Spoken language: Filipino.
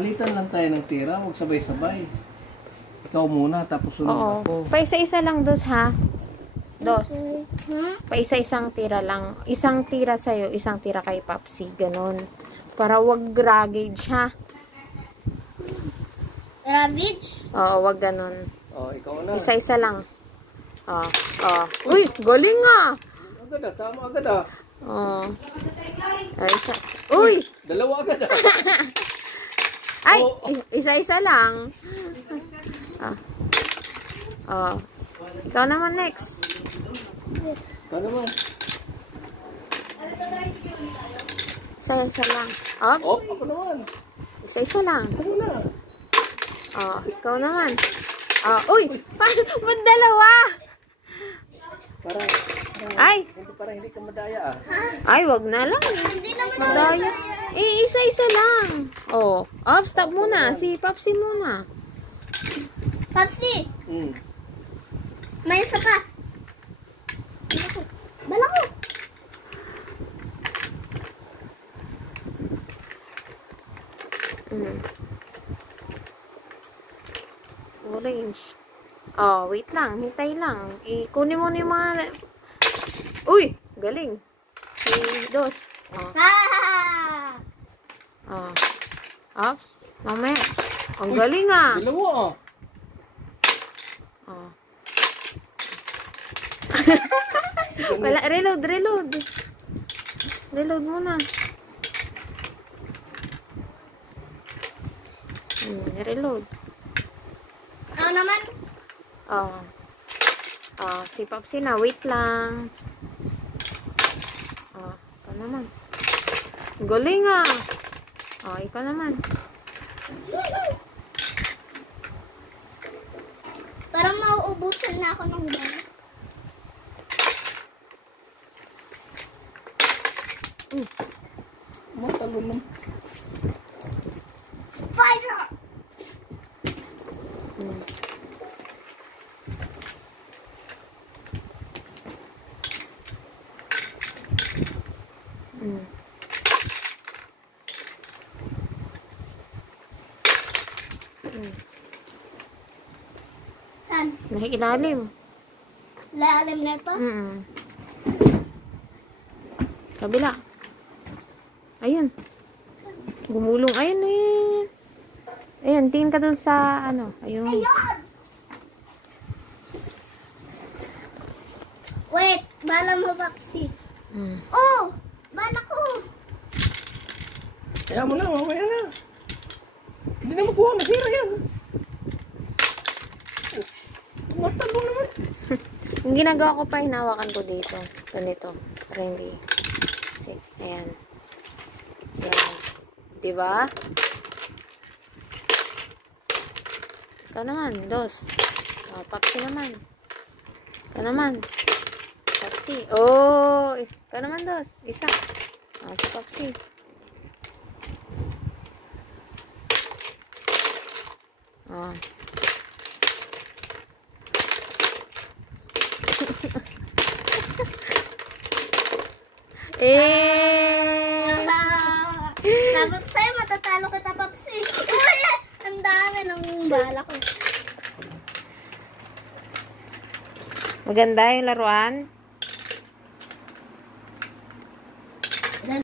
Palitan lang tayo ng tira, huwag sabay-sabay. Ikaw muna, tapos sunod ako. Paisa-isa lang, Dos, ha? Dos. Paisa-isang tira lang. Isang tira sa'yo, isang tira kay Papsi. Ganon. Para wag raggage, ha? Ravage? Oo, wag ganon. Ikaw na. Isa-isa lang. Uy, galing nga! Agad ah, tama agad ah. Isa. Uy! Dalawa agad ah. Ay! Isa-isa lang. Ikaw naman next. Ikaw naman. Isa-isa lang. Oops. Ako naman. Isa-isa lang. Ako na. Ikaw naman. Uy! Ba't dalawa? Para hindi ka madaya ah. Ay, wag na lang. Hindi naman Madaya. Isa-isa lang. Stop muna. Si Papsi muna. Papsi! May isa pa. Bala ko. Orange. Wait lang. Hintay lang. Ikunin mo na yung mga... Uy! Galing. Si Dos. Ops. Mamaya. Ang galing ah. Dalawa ah. Wala. Reload. Reload muna. Reload. Ano naman? Si Papsi na. Wait lang. Ikaw naman. Galing ah. Ikaw naman. Parang mauubusan na ako ng bala. Matalo na. Fire! Saan? Ilalim. Lalim na ito? Kabila. Ayun. Gumulong. Ayun. Ayun, tingin ka dun sa ano. Ayun. Wait, bala mo, Papsi. Bala ko. Kaya mo na, mamaya na. Hindi na makuha, masira yan. Matalo naman. Yung ginagawa ko pa, hinawakan ko dito. Ganito. Para hindi. Ayan. Ayan. Diba? Ikaw naman, Dos. Papsi naman. Ikaw naman. Papsi. Ikaw naman, Dos. Isa. Si Papsi. Dapat sa'yo, matatalo kita, Papsi. Ang dami ng bala ko. Maganda yung laruan.